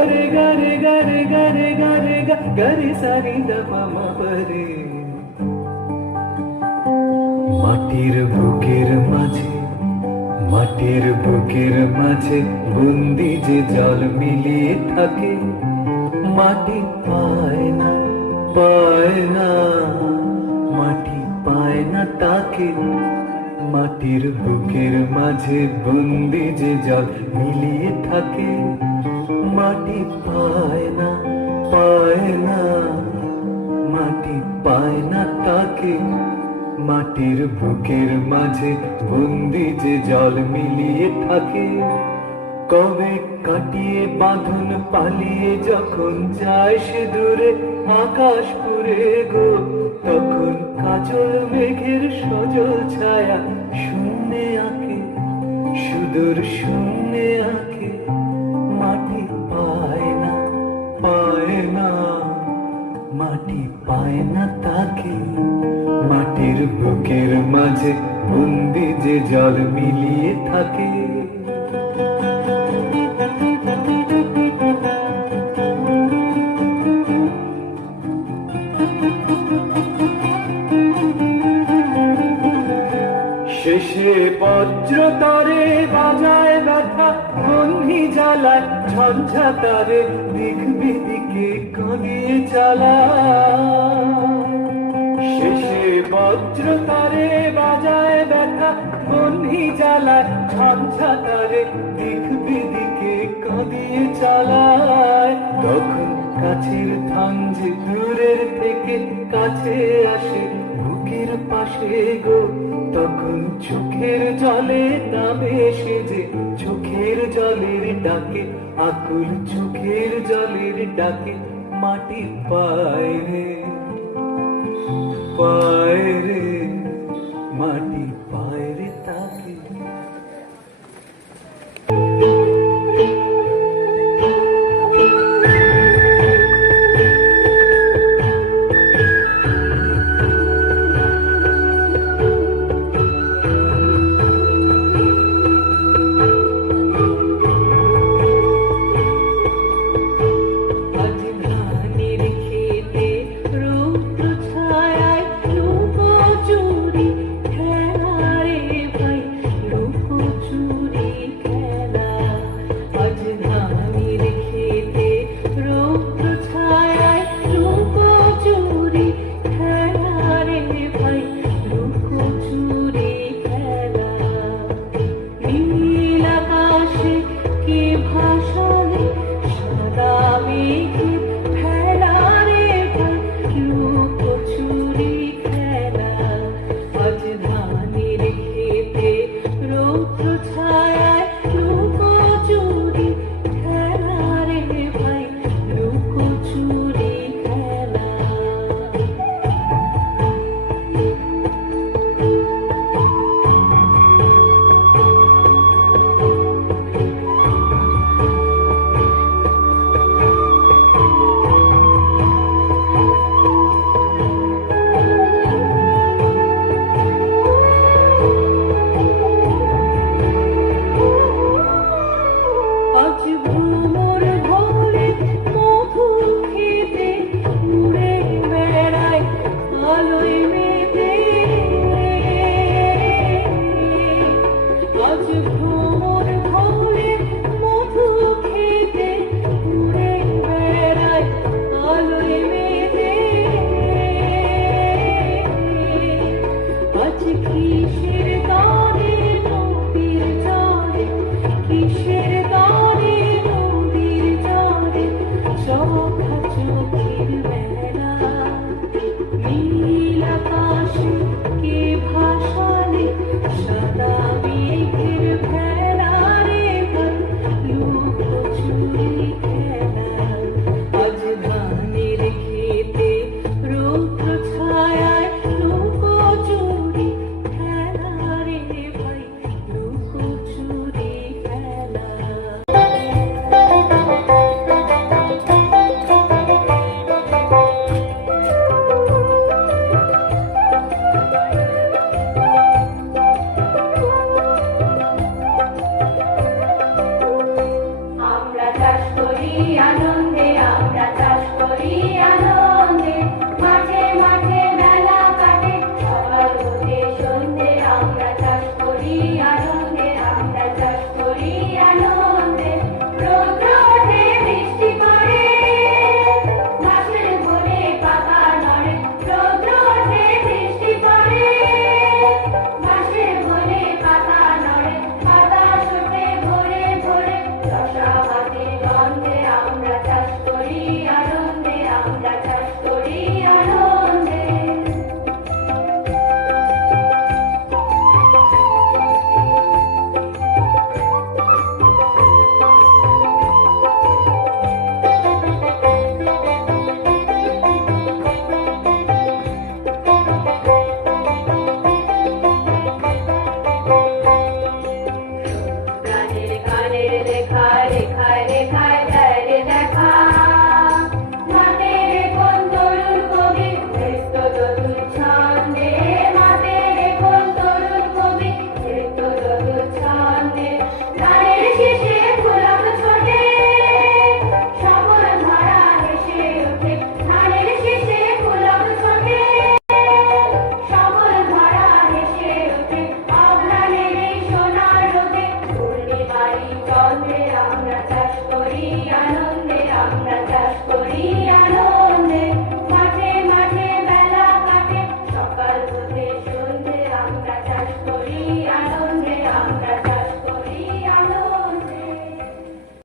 গরে গরে গরে গরে গরে গরে সারি দ মামা পরে। মাটির বুকের মাঝে, মাটির বুকের মাঝে বন্দি যে জল মিলিয়ে থাকে, মাটি পায় না, পায় না, মাটি পায় না তাকে। মাটির বুকের মাঝে বন্দি যে জল মিলিয়ে থাকে, মাটি পায় না, পায় না, মাটি পায় না তাকে। মাটির বুকের মাঝে বন্দি যে জল মিলিয়ে থাকে। কবে কাটিয়ে বাঁধন পালিয়ে যখন যায় সে দূরে আকাশ পুরে গো, তখন কাজল মেঘের সজল ছায়া শূন্যে আঁকে, সুদূর শূন্যে আঁকে। মাটি পায় না, পায় না, মাটি পায় না তাকে। মাটির বুকের মাঝে বন্দি যে জল মিলিয়ে থাকে। শেষে বজ্র তরে বাজায় ব্যথা, বন্ধি জ্বালায় ঝঞ্ঝা তারে, দিক বিদিকে কাঁদিয়ে চালায়। শেষে বজ্র তারে বাজায় ব্যথা, বন্ধি জ্বালায় ঝঞ্ঝা তারে, দিক বিদিকে কাঁদিয়ে চালায়। তখন কাছের ধান যে দূরের থেকে কাছে আসে বুকের পাশে গো, তখন চোখের জলে নামে সে যে চোখের জলের ডাকে, আকুল চোখের জলের ডাকে। মাটি পায় রে, পায় রে, মাটি পায় রে তাকে। ఉయ్యాలో